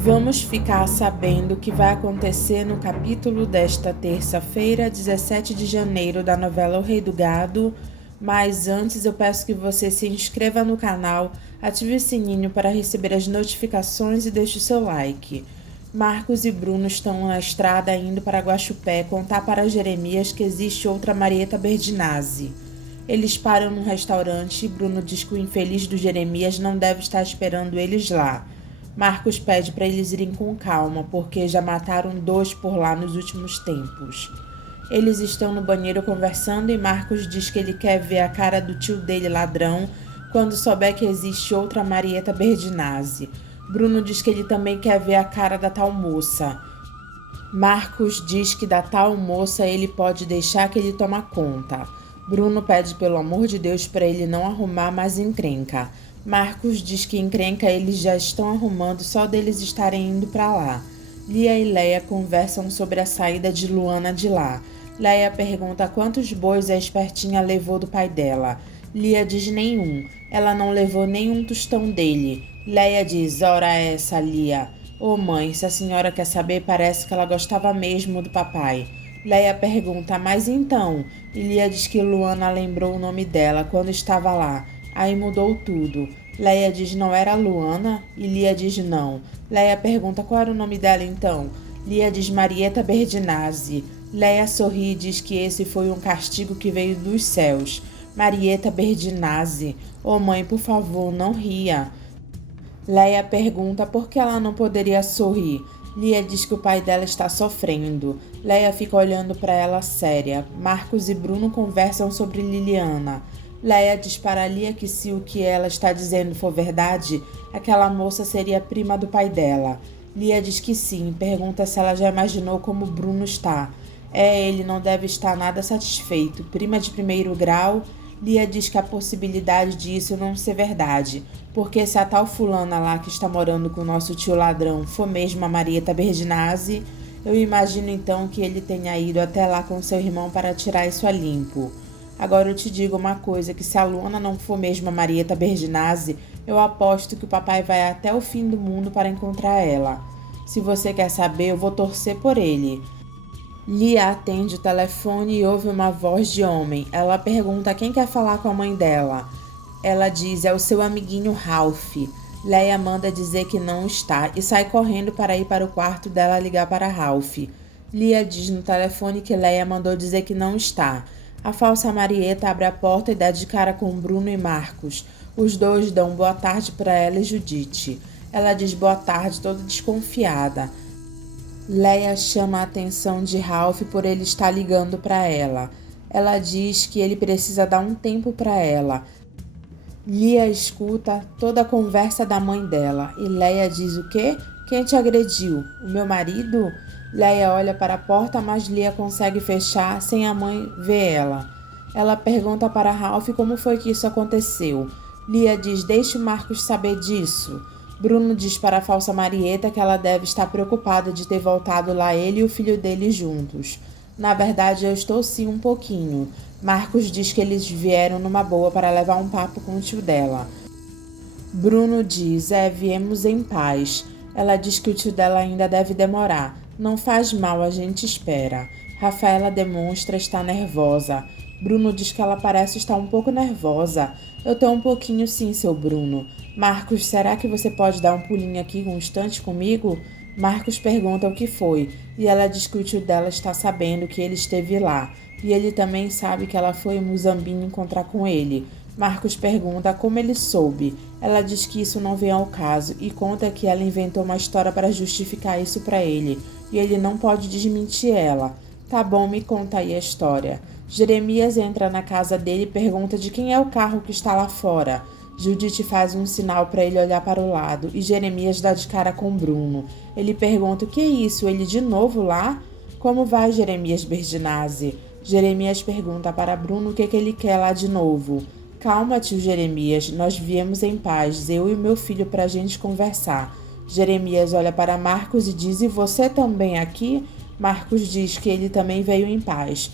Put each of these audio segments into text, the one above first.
Vamos ficar sabendo o que vai acontecer no capítulo desta terça-feira, 17 de janeiro, da novela O Rei do Gado. Mas antes eu peço que você se inscreva no canal, ative o sininho para receber as notificações e deixe o seu like. Marcos e Bruno estão na estrada indo para Guaxupé contar para Jeremias que existe outra Marieta Berdinazzi. Eles param num restaurante e Bruno diz que o infeliz do Jeremias não deve estar esperando eles lá. Marcos pede para eles irem com calma, porque já mataram 2 por lá nos últimos tempos. Eles estão no banheiro conversando e Marcos diz que ele quer ver a cara do tio dele ladrão quando souber que existe outra Marieta Berdinazzi. Bruno diz que ele também quer ver a cara da tal moça. Marcos diz que da tal moça ele pode deixar que ele toma conta. Bruno pede pelo amor de Deus para ele não arrumar mais encrenca. Marcos diz que encrenca eles já estão arrumando só deles estarem indo para lá. Lia e Leia conversam sobre a saída de Luana de lá. Leia pergunta quantos bois a espertinha levou do pai dela. Lia diz nenhum. Ela não levou nenhum tostão dele. Leia diz, ora essa, Lia. Ô mãe, se a senhora quer saber, parece que ela gostava mesmo do papai. Leia pergunta, mas então? E Lia diz que Luana lembrou o nome dela quando estava lá. Aí mudou tudo. Leia diz, não era Luana? E Lia diz, não. Leia pergunta, qual era o nome dela então? Lia diz, Marieta Berdinazzi. Leia sorri e diz que esse foi um castigo que veio dos céus. Marieta Berdinazzi. Ô mãe, por favor, não ria. Leia pergunta por que ela não poderia sorrir. Lia diz que o pai dela está sofrendo. Leia fica olhando para ela séria. Marcos e Bruno conversam sobre Liliana. Leia diz para Lia que se o que ela está dizendo for verdade, aquela moça seria prima do pai dela. Lia diz que sim, pergunta se ela já imaginou como Bruno está. Ele não deve estar nada satisfeito. Prima de primeiro grau. Lia diz que a possibilidade disso não ser verdade, porque se a tal fulana lá que está morando com o nosso tio ladrão for mesmo a Marieta Berdinazzi, eu imagino então que ele tenha ido até lá com seu irmão para tirar isso a limpo. Agora eu te digo uma coisa, que se a Luana não for mesmo a Marieta Berdinazzi, eu aposto que o papai vai até o fim do mundo para encontrar ela. Se você quer saber, eu vou torcer por ele. Lia atende o telefone e ouve uma voz de homem. Ela pergunta quem quer falar com a mãe dela. Ela diz, é o seu amiguinho Ralph. Leia manda dizer que não está e sai correndo para ir para o quarto dela ligar para Ralph. Lia diz no telefone que Leia mandou dizer que não está. A falsa Marieta abre a porta e dá de cara com Bruno e Marcos. Os dois dão boa tarde para ela e Judite. Ela diz boa tarde, toda desconfiada. Leia chama a atenção de Ralph por ele estar ligando para ela. Ela diz que ele precisa dar um tempo para ela. Lia escuta toda a conversa da mãe dela e Leia diz o quê? Quem te agrediu? O meu marido? Leia olha para a porta, mas Lia consegue fechar sem a mãe ver ela. Ela pergunta para Ralph como foi que isso aconteceu. Lia diz, deixe o Marcos saber disso. Bruno diz para a falsa Marieta que ela deve estar preocupada de ter voltado lá ele e o filho dele juntos. Na verdade, eu estou sim um pouquinho. Marcos diz que eles vieram numa boa para levar um papo com o tio dela. Bruno diz, viemos em paz. Ela diz que o tio dela ainda deve demorar. Não faz mal, a gente espera. Rafaela demonstra estar nervosa. Bruno diz que ela parece estar um pouco nervosa. Eu tô um pouquinho sim, seu Bruno. Marcos, será que você pode dar um pulinho aqui um instante comigo? Marcos pergunta o que foi, e ela diz que o tio dela está sabendo que ele esteve lá, e ele também sabe que ela foi em Muzambinho encontrar com ele. Marcos pergunta como ele soube. Ela diz que isso não vem ao caso, e conta que ela inventou uma história para justificar isso para ele, e ele não pode desmentir ela. Tá bom, me conta aí a história. Jeremias entra na casa dele e pergunta de quem é o carro que está lá fora. Judite faz um sinal para ele olhar para o lado e Jeremias dá de cara com Bruno. Ele pergunta o que é isso, ele de novo lá? Como vai, Jeremias Berdinazzi? Jeremias pergunta para Bruno o que ele quer lá de novo. Calma, tio Jeremias, nós viemos em paz, eu e meu filho, para a gente conversar. Jeremias olha para Marcos e diz, e você também aqui? Marcos diz que ele também veio em paz.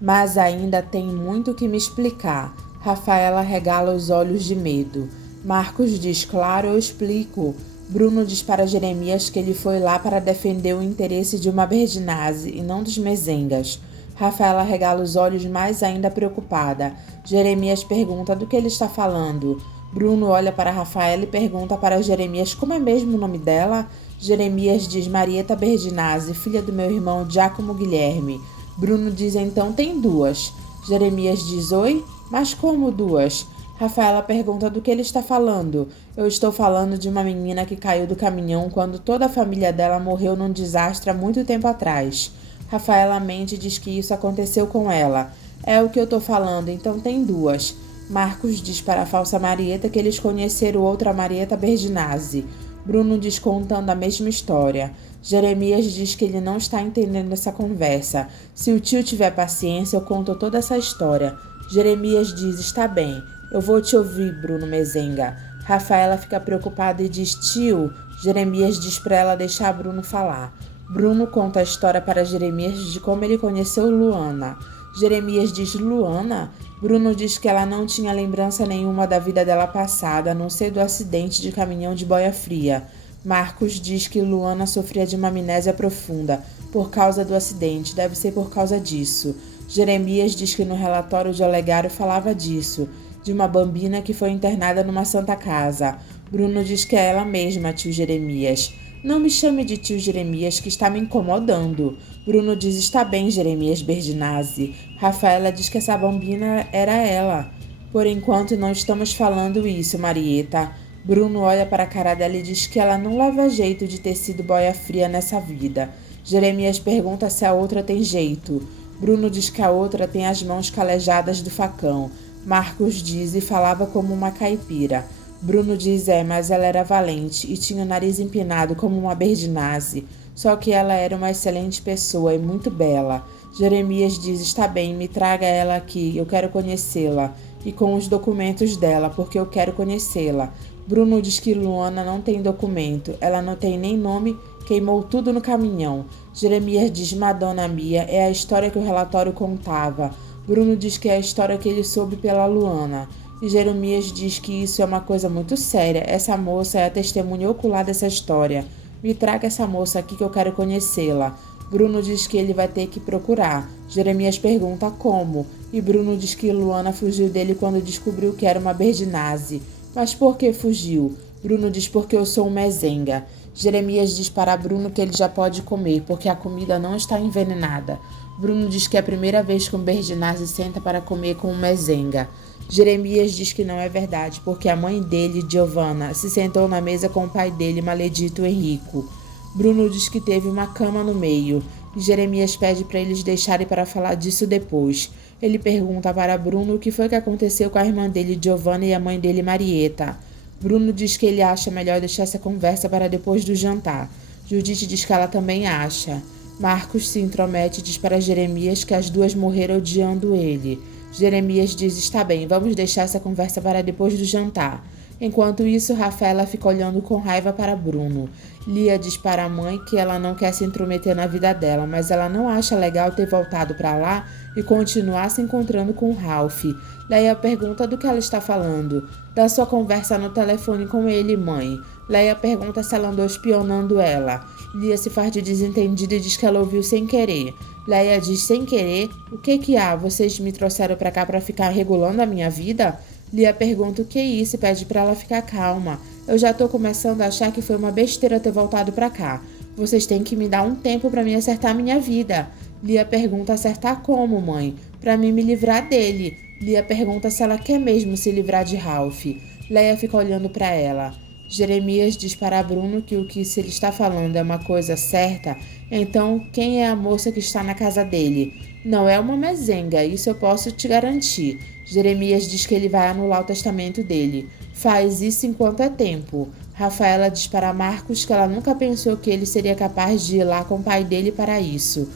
Mas ainda tem muito que me explicar. Rafaela regala os olhos de medo. Marcos diz, claro, eu explico. Bruno diz para Jeremias que ele foi lá para defender o interesse de uma Berdinazzi e não dos mezengas. Rafaela regala os olhos mais ainda preocupada. Jeremias pergunta do que ele está falando. Bruno olha para Rafaela e pergunta para Jeremias como é mesmo o nome dela. Jeremias diz Marieta Berdinazzi, filha do meu irmão Giacomo Guilherme. Bruno diz então tem duas. Jeremias diz oi? Mas como duas? Rafaela pergunta do que ele está falando. Eu estou falando de uma menina que caiu do caminhão quando toda a família dela morreu num desastre há muito tempo atrás. Rafaela mente e diz que isso aconteceu com ela. É o que eu estou falando, então tem duas. Marcos diz para a falsa Marieta que eles conheceram outra Marieta Berdinazzi. Bruno diz contando a mesma história. Jeremias diz que ele não está entendendo essa conversa. Se o tio tiver paciência, eu conto toda essa história. Jeremias diz, está bem. Eu vou te ouvir, Bruno Mezenga. Rafaela fica preocupada e diz, tio. Jeremias diz para ela deixar Bruno falar. Bruno conta a história para Jeremias de como ele conheceu Luana. Jeremias diz, Luana? Bruno diz que ela não tinha lembrança nenhuma da vida dela passada, a não ser do acidente de caminhão de boia fria. Marcos diz que Luana sofria de uma amnésia profunda por causa do acidente, deve ser por causa disso. Jeremias diz que no relatório de Olegário falava disso, de uma bambina que foi internada numa santa casa. Bruno diz que é ela mesma, tio Jeremias. Não me chame de tio Jeremias, que está me incomodando. Bruno diz, está bem, Jeremias Berdinazzi. Rafaela diz que essa bambina era ela. Por enquanto não estamos falando isso, Marieta. Bruno olha para a cara dela e diz que ela não leva jeito de ter sido boia fria nessa vida. Jeremias pergunta se a outra tem jeito. Bruno diz que a outra tem as mãos calejadas do facão. Marcos diz e falava como uma caipira. Bruno diz mas ela era valente e tinha o nariz empinado como uma Berdinazzi. Só que ela era uma excelente pessoa e muito bela. Jeremias diz, está bem, me traga ela aqui, eu quero conhecê-la. E com os documentos dela, porque eu quero conhecê-la. Bruno diz que Luana não tem documento, ela não tem nem nome, queimou tudo no caminhão. Jeremias diz, Madonna Mia, é a história que o relatório contava. Bruno diz que é a história que ele soube pela Luana. E Jeremias diz que isso é uma coisa muito séria. Essa moça é a testemunha ocular dessa história. Me traga essa moça aqui que eu quero conhecê-la. Bruno diz que ele vai ter que procurar. Jeremias pergunta como. E Bruno diz que Luana fugiu dele quando descobriu que era uma Berdinazzi. Mas por que fugiu? Bruno diz porque eu sou um mezenga. Jeremias diz para Bruno que ele já pode comer, porque a comida não está envenenada. Bruno diz que é a primeira vez que um Berdinazzi senta para comer com um mezenga. Jeremias diz que não é verdade, porque a mãe dele, Giovanna, se sentou na mesa com o pai dele, maledito Henrico. Bruno diz que teve uma cama no meio, e Jeremias pede para eles deixarem para falar disso depois. Ele pergunta para Bruno o que foi que aconteceu com a irmã dele, Giovanna, e a mãe dele, Marieta. Bruno diz que ele acha melhor deixar essa conversa para depois do jantar. Judite diz que ela também acha. Marcos se intromete e diz para Jeremias que as duas morreram odiando ele. Jeremias diz, está bem, vamos deixar essa conversa para depois do jantar. Enquanto isso, Rafaela fica olhando com raiva para Bruno. Lia diz para a mãe que ela não quer se intrometer na vida dela, mas ela não acha legal ter voltado para lá e continuar se encontrando com Ralph. Leia pergunta do que ela está falando. Da sua conversa no telefone com ele, mãe. Leia pergunta se ela andou espionando ela. Lia se faz de desentendida e diz que ela ouviu sem querer. Leia diz, sem querer? O que há? Vocês me trouxeram para cá para ficar regulando a minha vida? Lia pergunta o que é isso e pede para ela ficar calma. Eu já tô começando a achar que foi uma besteira ter voltado para cá. Vocês têm que me dar um tempo para me acertar minha vida. Lia pergunta acertar como, mãe? Para mim me livrar dele. Lia pergunta se ela quer mesmo se livrar de Ralph. Leia fica olhando para ela. Jeremias diz para Bruno que o que se ele está falando é uma coisa certa, então quem é a moça que está na casa dele? Não é uma mezenga, isso eu posso te garantir. Jeremias diz que ele vai anular o testamento dele. Faz isso enquanto é tempo. Rafaela diz para Marcos que ela nunca pensou que ele seria capaz de ir lá com o pai dele para isso.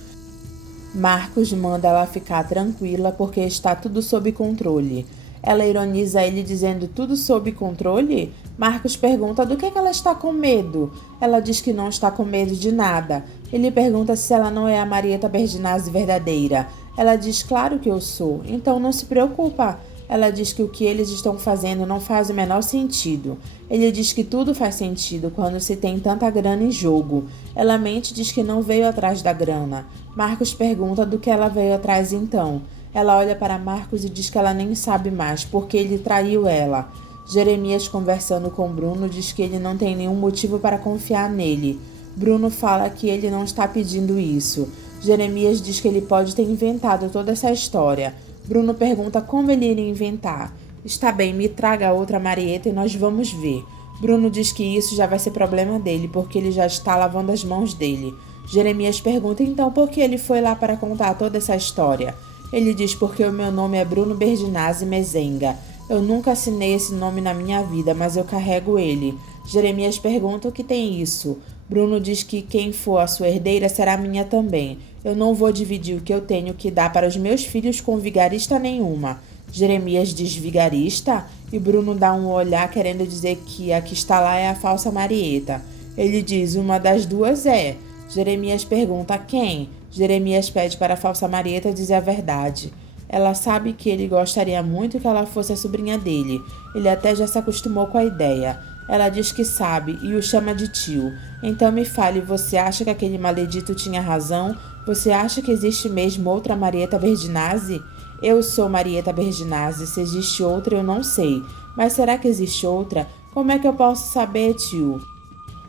Marcos manda ela ficar tranquila porque está tudo sob controle. Ela ironiza ele dizendo tudo sob controle? Marcos pergunta do que ela está com medo. Ela diz que não está com medo de nada. Ele pergunta se ela não é a Marieta Berdinazzi verdadeira. Ela diz claro que eu sou, então não se preocupa. Ela diz que o que eles estão fazendo não faz o menor sentido. Ele diz que tudo faz sentido quando se tem tanta grana em jogo. Ela mente e diz que não veio atrás da grana. Marcos pergunta do que ela veio atrás então. Ela olha para Marcos e diz que ela nem sabe mais porque ele traiu ela. Jeremias, conversando com Bruno, diz que ele não tem nenhum motivo para confiar nele. Bruno fala que ele não está pedindo isso. Jeremias diz que ele pode ter inventado toda essa história. Bruno pergunta como ele iria inventar. Está bem, me traga outra Marieta e nós vamos ver. Bruno diz que isso já vai ser problema dele, porque ele já está lavando as mãos dele. Jeremias pergunta então por que ele foi lá para contar toda essa história. Ele diz porque o meu nome é Bruno Berdinazzi Mezenga. Eu nunca assinei esse nome na minha vida, mas eu carrego ele. Jeremias pergunta o que tem isso. Bruno diz que quem for a sua herdeira será minha também. Eu não vou dividir o que eu tenho que dar para os meus filhos com vigarista nenhuma. Jeremias diz vigarista e Bruno dá um olhar querendo dizer que a que está lá é a falsa Marieta. Ele diz, uma das duas é. Jeremias pergunta quem? Jeremias pede para a falsa Marieta dizer a verdade. Ela sabe que ele gostaria muito que ela fosse a sobrinha dele. Ele até já se acostumou com a ideia. Ela diz que sabe e o chama de tio. Então me fale, você acha que aquele maledito tinha razão? Você acha que existe mesmo outra Marieta Berdinazzi? Eu sou Marieta Berdinazzi. Se existe outra, eu não sei. Mas será que existe outra? Como é que eu posso saber, tio?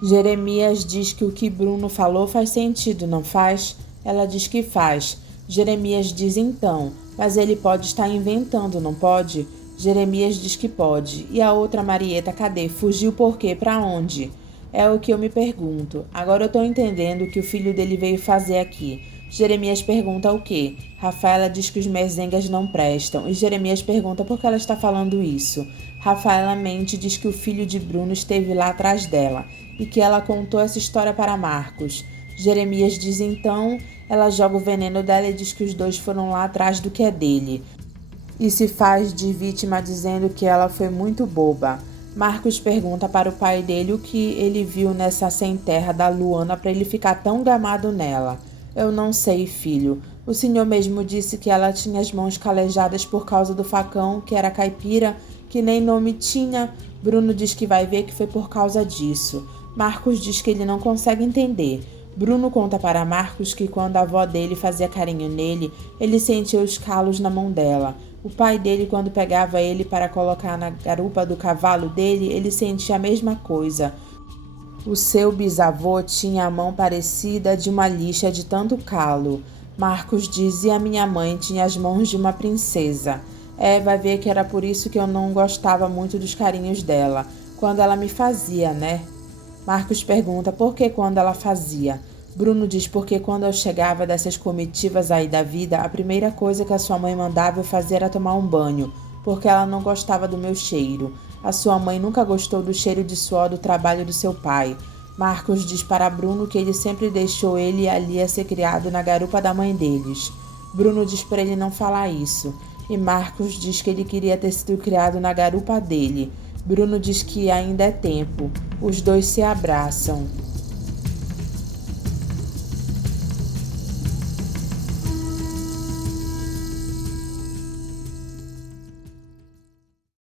Jeremias diz que o que Bruno falou faz sentido, não faz? Ela diz que faz. Jeremias diz então, mas ele pode estar inventando, não pode? Jeremias diz que pode. E a outra Marieta, cadê? Fugiu por quê? Pra onde? É o que eu me pergunto. Agora eu tô entendendo o que o filho dele veio fazer aqui. Jeremias pergunta o quê? Rafaela diz que os mezengas não prestam. E Jeremias pergunta por que ela está falando isso. Rafaela mente e diz que o filho de Bruno esteve lá atrás dela. E que ela contou essa história para Marcos. Jeremias diz então, ela joga o veneno dela e diz que os dois foram lá atrás do que é dele. E se faz de vítima dizendo que ela foi muito boba. Marcos pergunta para o pai dele o que ele viu nessa sem terra da Luana para ele ficar tão gamado nela. Eu não sei, filho. O senhor mesmo disse que ela tinha as mãos calejadas por causa do facão, que era caipira, que nem nome tinha. Bruno diz que vai ver que foi por causa disso. Marcos diz que ele não consegue entender. Bruno conta para Marcos que quando a avó dele fazia carinho nele, ele sentia os calos na mão dela. O pai dele, quando pegava ele para colocar na garupa do cavalo dele, ele sentia a mesma coisa. O seu bisavô tinha a mão parecida de uma lixa de tanto calo. Marcos dizia: a minha mãe tinha as mãos de uma princesa. Vai ver que era por isso que eu não gostava muito dos carinhos dela, quando ela me fazia, né? Marcos pergunta por que quando ela fazia. Bruno diz porque quando eu chegava dessas comitivas aí da vida, a primeira coisa que a sua mãe mandava eu fazer era tomar um banho, porque ela não gostava do meu cheiro. A sua mãe nunca gostou do cheiro de suor do trabalho do seu pai. Marcos diz para Bruno que ele sempre deixou ele ali a ser criado na garupa da mãe deles. Bruno diz para ele não falar isso. E Marcos diz que ele queria ter sido criado na garupa dele. Bruno diz que ainda é tempo. Os dois se abraçam.